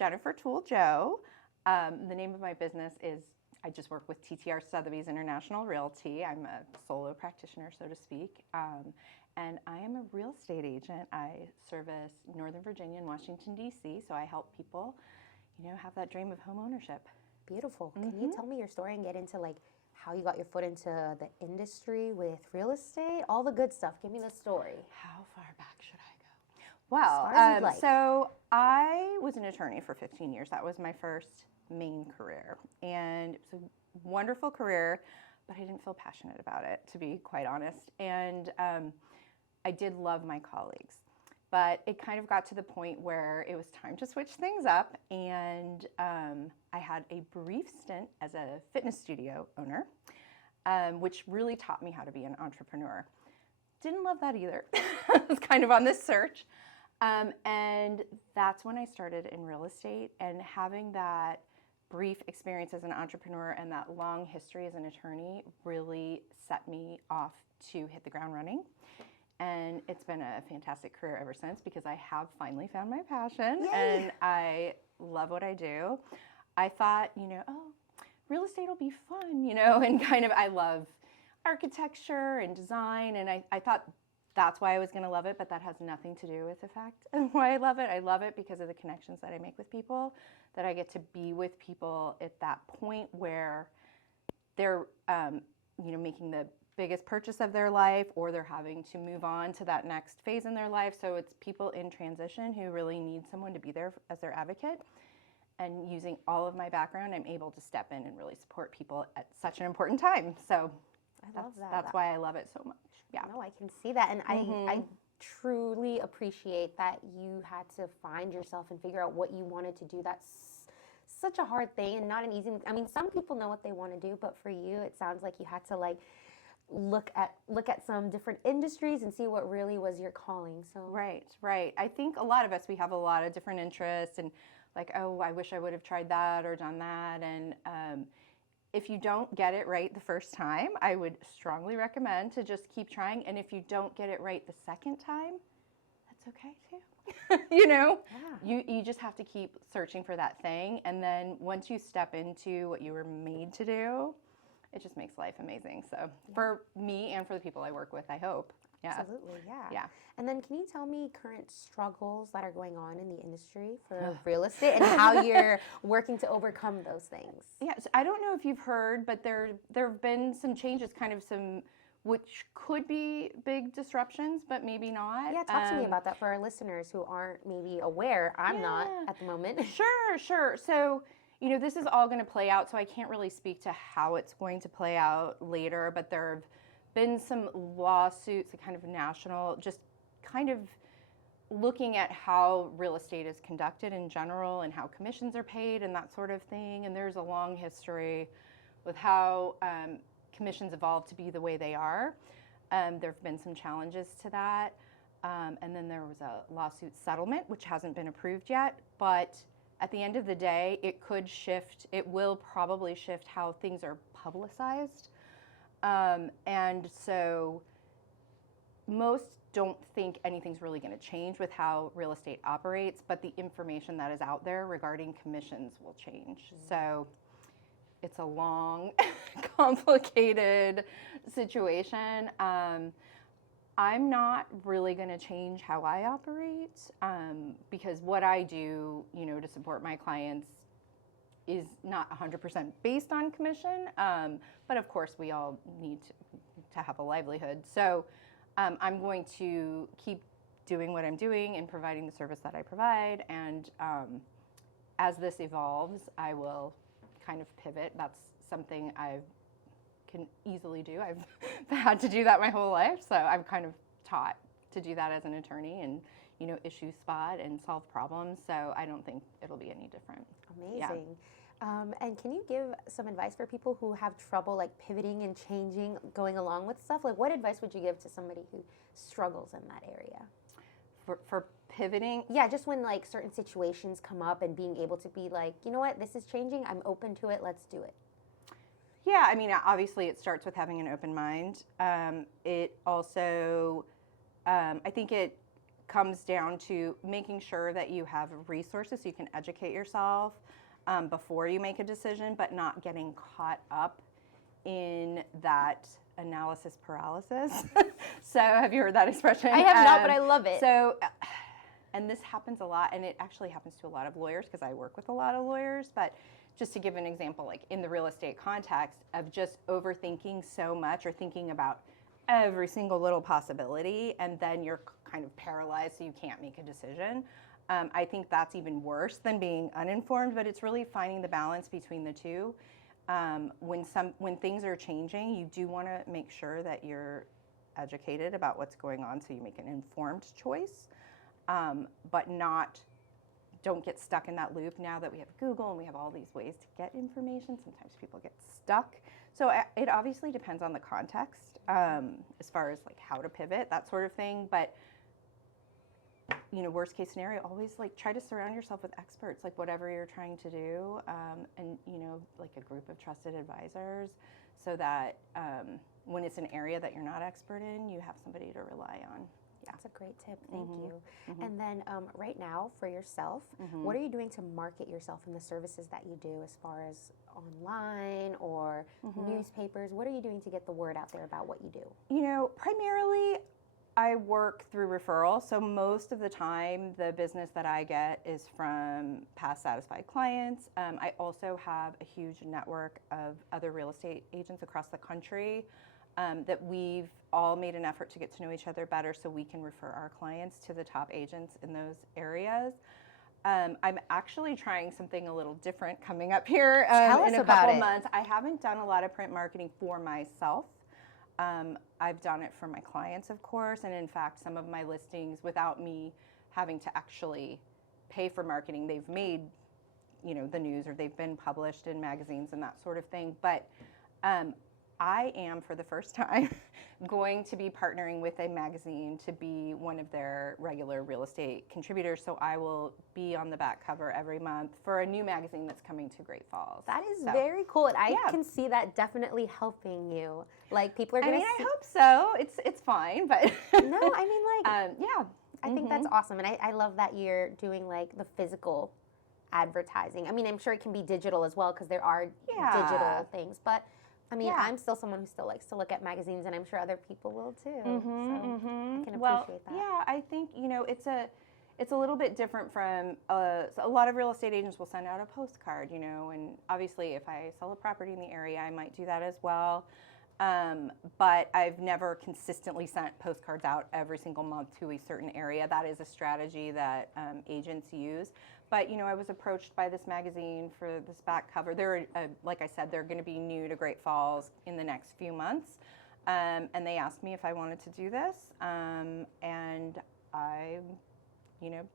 Jennifer Toole Joe. The name of my business is, I just work with TTR Sotheby's International Realty. I'm a solo practitioner, so to speak. And I am a real estate agent. I service Northern Virginia and Washington, D.C., so I help people, have that dream of home ownership. Beautiful. Can you tell me your story and get into like how you got your foot into the industry with real estate? All the good stuff. Give me the story. How far back should I go? Well, so I was an attorney for 15 years. That was my first main career. And it was a wonderful career, but I didn't feel passionate about it, to be quite honest. And I did love my colleagues. But it kind of got to the point where it was time to switch things up, and I had a brief stint as a fitness studio owner, which really taught me how to be an entrepreneur. Didn't love that either. I was kind of on this search. And that's when I started in real estate, and having that brief experience as an entrepreneur and that long history as an attorney really set me off to hit the ground running. And it's been a fantastic career ever since, because I have finally found my passion. Yay. And I love what I do. I thought, real estate will be fun, and kind of, I love architecture and design, and I thought that's why I was going to love it, but that has nothing to do with the fact of why I love it. I love it because of the connections that I make with people, that I get to be with people at that point where they're, making the biggest purchase of their life, or they're having to move on to that next phase in their life. So it's people in transition who really need someone to be there as their advocate. And using all of my background, I'm able to step in and really support people at such an important time. So that's why I love it so much. Yeah. No, I can see that. And I truly appreciate that you had to find yourself and figure out what you wanted to do. That's such a hard thing and not an easy, some people know what they want to do, but for you, it sounds like you had to look at some different industries and see what really was your calling. So Right. I think a lot of us, we have a lot of different interests, and I wish I would have tried that or done that. And if you don't get it right the first time, I would strongly recommend to just keep trying. And if you don't get it right the second time, that's okay too. Yeah. You just have to keep searching for that thing. And then once you step into what you were made to do, it just makes life amazing. So for me and for the people I work with, I hope. Yeah. Absolutely, yeah. Yeah. And then can you tell me current struggles that are going on in the industry for real estate and how you're working to overcome those things? Yeah, so I don't know if you've heard, but there have been some changes, which could be big disruptions, but maybe not. Yeah, talk to me about that for our listeners who aren't maybe aware. I'm not at the moment. Sure. So, this is all going to play out, so I can't really speak to how it's going to play out later, but there have been some lawsuits, kind of national, just kind of looking at how real estate is conducted in general and how commissions are paid and that sort of thing. And there's a long history with how commissions evolved to be the way they are. There have been some challenges to that. And then there was a lawsuit settlement, which hasn't been approved yet, but at the end of the day, it will probably shift how things are publicized. And so most don't think anything's really going to change with how real estate operates, but the information that is out there regarding commissions will change. So it's a long, complicated situation. I'm not really going to change how I operate, because what I do, to support my clients is not 100% based on commission, but of course we all need to have a livelihood. So I'm going to keep doing what I'm doing and providing the service that I provide, and as this evolves, I will kind of pivot. That's something I can easily do. I've had to do that my whole life, so I'm kind of taught to do that as an attorney and, issue spot and solve problems, so I don't think it'll be any different. Amazing. Yeah. And can you give some advice for people who have trouble pivoting and changing, going along with stuff? What advice would you give to somebody who struggles in that area? For pivoting? Yeah, just when certain situations come up and being able to be you know what, this is changing, I'm open to it, let's do it. Yeah, obviously it starts with having an open mind. It also, I think it comes down to making sure that you have resources so you can educate yourself before you make a decision, but not getting caught up in that analysis paralysis. So have you heard that expression? I have not, but I love it. So, and this happens a lot, and it actually happens to a lot of lawyers because I work with a lot of lawyers, but just to give an example, like in the real estate context of just overthinking so much or thinking about every single little possibility, and then you're kind of paralyzed so you can't make a decision. I think that's even worse than being uninformed, but it's really finding the balance between the two. When things are changing, you do want to make sure that you're educated about what's going on so you make an informed choice, but don't get stuck in that loop. Now that we have Google and we have all these ways to get information, sometimes people get stuck. So it obviously depends on the context, as far as like how to pivot, that sort of thing. But worst case scenario, always like try to surround yourself with experts, like whatever you're trying to do, and like a group of trusted advisors, so that when it's an area that you're not expert in, you have somebody to rely on. Yeah. That's a great tip. Thank you. And then right now for yourself, what are you doing to market yourself and the services that you do as far as online or newspapers? What are you doing to get the word out there about what you do? Primarily I work through referral. So most of the time the business that I get is from past satisfied clients. I also have a huge network of other real estate agents across the country that we've all made an effort to get to know each other better so we can refer our clients to the top agents in those areas. I'm actually trying something a little different coming up here in a couple months. I haven't done a lot of print marketing for myself. I've done it for my clients, of course, and in fact, some of my listings, without me having to actually pay for marketing, they've made, the news, or they've been published in magazines and that sort of thing. But I am, for the first time, going to be partnering with a magazine to be one of their regular real estate contributors. So I will be on the back cover every month for a new magazine that's coming to Great Falls. That is very cool, and I can see that definitely helping you. Like people are going to. I hope so. It's fine, but no, I mean I think that's awesome, and I love that you're doing like the physical advertising. I mean, I'm sure it can be digital as well because there are digital things, but. I mean, I'm still someone who still likes to look at magazines, and I'm sure other people will too. I can appreciate that. Yeah, I think it's a little bit different from so a lot of real estate agents will send out a postcard, and obviously if I sell a property in the area, I might do that as well. But I've never consistently sent postcards out every single month to a certain area. That is a strategy that agents use. But, I was approached by this magazine for this back cover. They're, like I said, they're going to be new to Great Falls in the next few months. And they asked me if I wanted to do this. And I'm,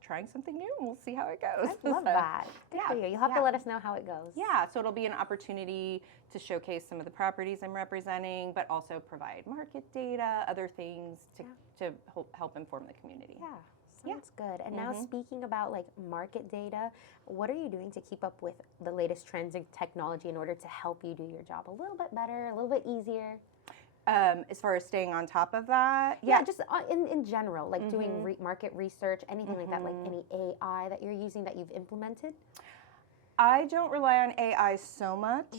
trying something new, and we'll see how it goes. I love that. Good for you. You'll have to let us know how it goes. Yeah, so it'll be an opportunity to showcase some of the properties I'm representing, but also provide market data, other things to help inform the community. Yeah. Sounds good. And now speaking about like market data, what are you doing to keep up with the latest trends in technology in order to help you do your job a little bit better, a little bit easier? As far as staying on top of that? Yeah, just in general, like doing market research, anything like that, like any AI that you're using that you've implemented? I don't rely on AI so much,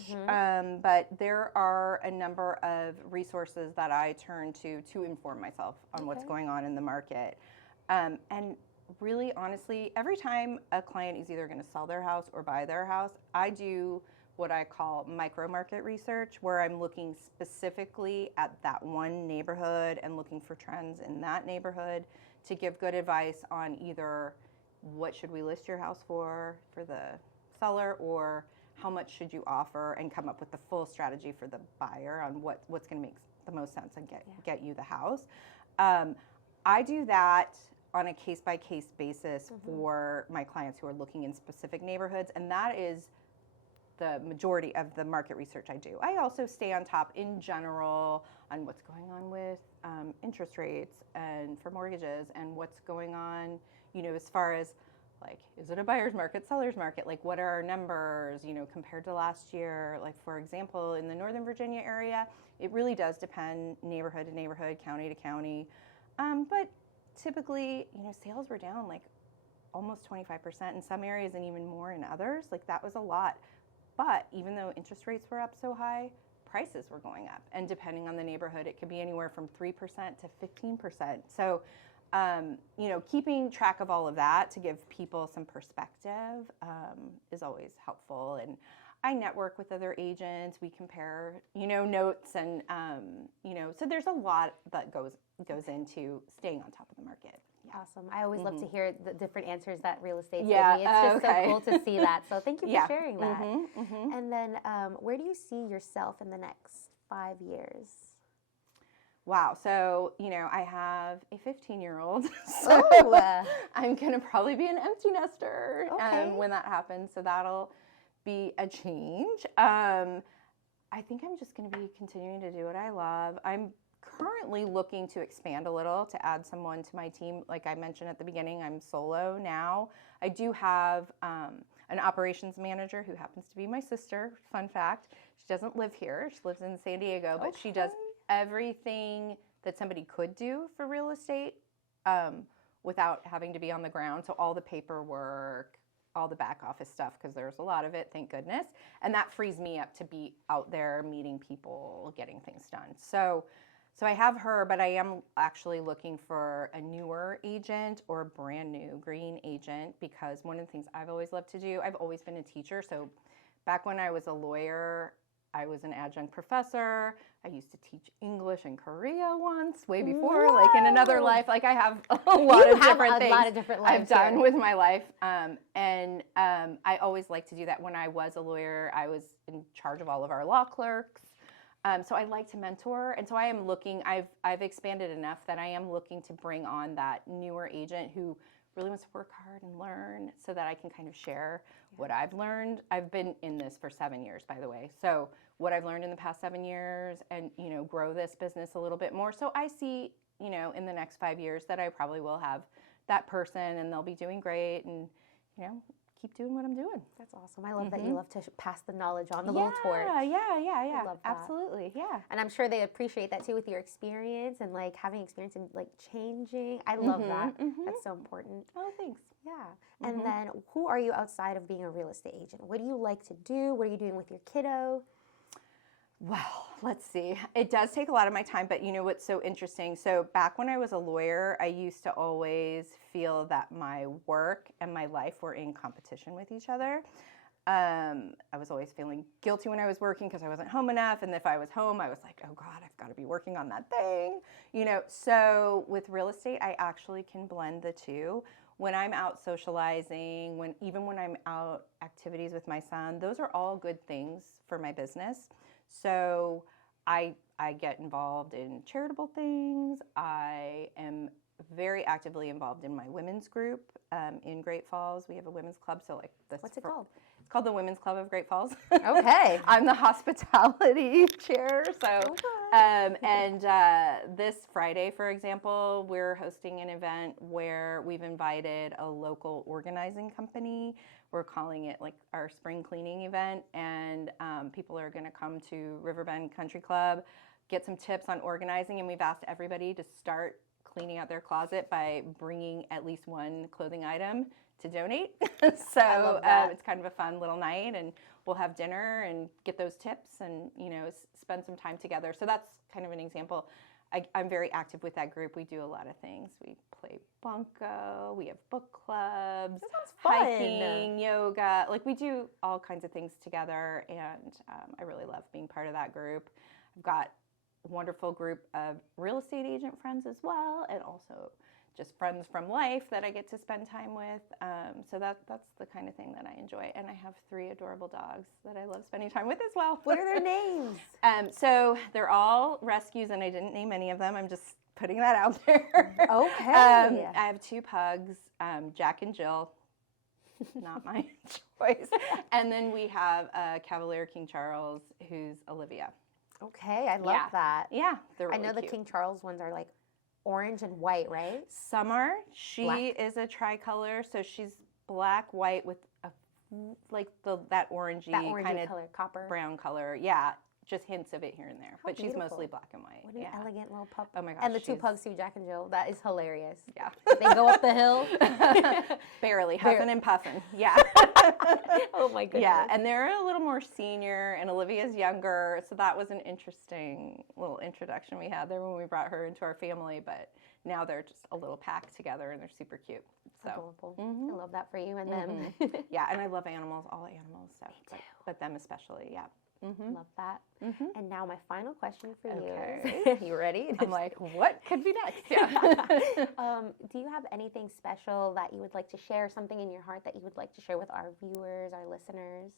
but there are a number of resources that I turn to inform myself on what's going on in the market. And really, honestly, every time a client is either going to sell their house or buy their house, I do what I call micro market research, where I'm looking specifically at that one neighborhood and looking for trends in that neighborhood to give good advice on either what should we list your house for the seller, or how much should you offer, and come up with the full strategy for the buyer on what's going to make the most sense and get you the house. I do that on a case-by-case basis for my clients who are looking in specific neighborhoods, and that is the majority of the market research I do. I also stay on top in general on what's going on with interest rates and for mortgages, and what's going on, as far as like, is it a buyer's market, seller's market? Like, what are our numbers, compared to last year? Like, for example, in the Northern Virginia area, it really does depend neighborhood to neighborhood, county to county. But typically, sales were down like almost 25% in some areas and even more in others. Like that was a lot. But even though interest rates were up so high, prices were going up. And depending on the neighborhood, it could be anywhere from 3% to 15%. So, keeping track of all of that to give people some perspective is always helpful. And I network with other agents. We compare, notes and, so there's a lot that goes into staying on top of the market. Awesome. I always love to hear the different answers that real estate Yeah, gives me. It's just okay. so cool to see that. So thank you for Yeah. sharing that. Mm-hmm. And then where do you see yourself in the next 5 years? Wow. So, I have a 15-year-old. So I'm going to probably be an empty nester when that happens. So that'll be a change. I think I'm just going to be continuing to do what I love. I'm currently looking to expand a little to add someone to my team. Like I mentioned at the beginning, I'm solo now. I do have an operations manager who happens to be my sister. Fun fact, she doesn't live here. She lives in San Diego, but she does everything that somebody could do for real estate without having to be on the ground. So all the paperwork, all the back office stuff, because there's a lot of it, thank goodness. And that frees me up to be out there meeting people, getting things done. So I have her, but I am actually looking for a newer agent or a brand new green agent, because one of the things I've always loved to do, I've always been a teacher. So back when I was a lawyer, I was an adjunct professor. I used to teach English and Korea once, way before, like in another life. Like I have a lot of different things I've done with my life. And I always like to do that. When I was a lawyer, I was in charge of all of our law clerks. So I like to mentor. And so I am looking, I've expanded enough that I am looking to bring on that newer agent who really wants to work hard and learn, so that I can kind of share what I've learned. I've been in this for 7 years, by the way. So what I've learned in the past 7 years, and, grow this business a little bit more. So I see, in the next 5 years that I probably will have that person, and they'll be doing great, and, keep doing what I'm doing. That's awesome. I love that you love to pass the knowledge on, the little torch. Yeah. I love that. Absolutely, yeah. And I'm sure they appreciate that too, with your experience and like having experience in like changing. I love that. That's so important. Oh, thanks. Yeah. And then who are you outside of being a real estate agent? What do you like to do? What are you doing with your kiddo? Well, let's see. It does take a lot of my time, but you know what's so interesting? So back when I was a lawyer, I used to always feel that my work and my life were in competition with each other. I was always feeling guilty when I was working because I wasn't home enough. And if I was home, I was like, oh God, I've got to be working on that thing. So with real estate, I actually can blend the two. When I'm out socializing, even when I'm out activities with my son, those are all good things for my business. So I get involved in charitable things. I am very actively involved in my women's group in Great Falls. We have a women's club. So like this. What's it called? It's called the Women's Club of Great Falls. Okay. I'm the hospitality chair. So, this Friday, for example, we're hosting an event where we've invited a local organizing company. We're calling it like our spring cleaning event, and people are going to come to Riverbend Country Club, get some tips on organizing, and we've asked everybody to start cleaning out their closet by bringing at least one clothing item to donate. So it's kind of a fun little night, and we'll have dinner and get those tips and, spend some time together. So that's kind of an example. I'm very active with that group. We do a lot of things. We play bunco, we have book clubs, hiking, yoga. Like we do all kinds of things together, and I really love being part of that group. I've got a wonderful group of real estate agent friends as well, and also just friends from life that I get to spend time with. So that's the kind of thing that I enjoy. And I have 3 adorable dogs that I love spending time with as well. What are their names? So they're all rescues, and I didn't name any of them. I'm just putting that out there. Okay. I have 2 pugs, Jack and Jill. Not my choice. And then we have Cavalier King Charles, who's Olivia. Okay, I love that. Yeah, they're really I know the cute. King Charles ones are like orange and white, right? Summer, she Black. is a tricolor, so she's black, white with that orangey, kind of color, copper. brown color. Yeah, just hints of it here and there. How But she's beautiful. mostly black and white. What an elegant little pup. Oh my gosh. And the two pugs too, Jack and Jill. That is hilarious. Yeah. They go up the hill. Barely, huffing and puffing. Yeah. Oh my goodness. Yeah, and they're a little more senior, and Olivia's younger, so that was an interesting little introduction we had there when we brought her into our family. But now they're just a little pack together, and they're super cute. So Adorable. I love that for you and them. yeah, and I love animals, all animals. So, but them especially. Yeah. Love that. And now my final question for you. Okay. You ready? I'm like, what could be next? Yeah. Do you have anything special that you would like to share, something in your heart that you would like to share with our viewers, our listeners?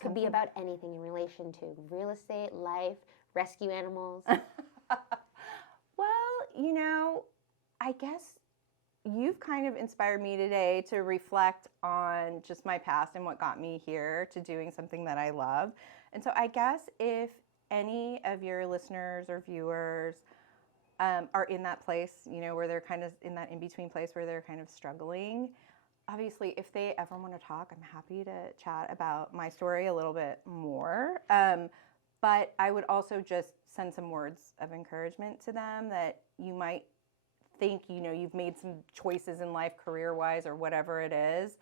Could be about anything in relation to real estate, life, rescue animals. Well, you know, I guess you've kind of inspired me today to reflect on just my past and what got me here to doing something that I love. And so I guess if any of your listeners or viewers are in that place, you know, where they're kind of in that in-between place where they're kind of struggling, obviously, if they ever want to talk, I'm happy to chat about my story a little bit more. But I would also just send some words of encouragement to them that you might think, you know, you've made some choices in life, career-wise or whatever it is.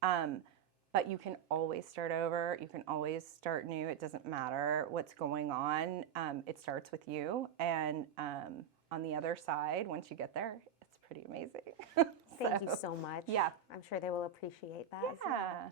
But you can always start over. You can always start new. It doesn't matter what's going on. It starts with you. And on the other side, once you get there, it's pretty amazing. Thank you so much. Yeah. I'm sure they will appreciate that. Yeah.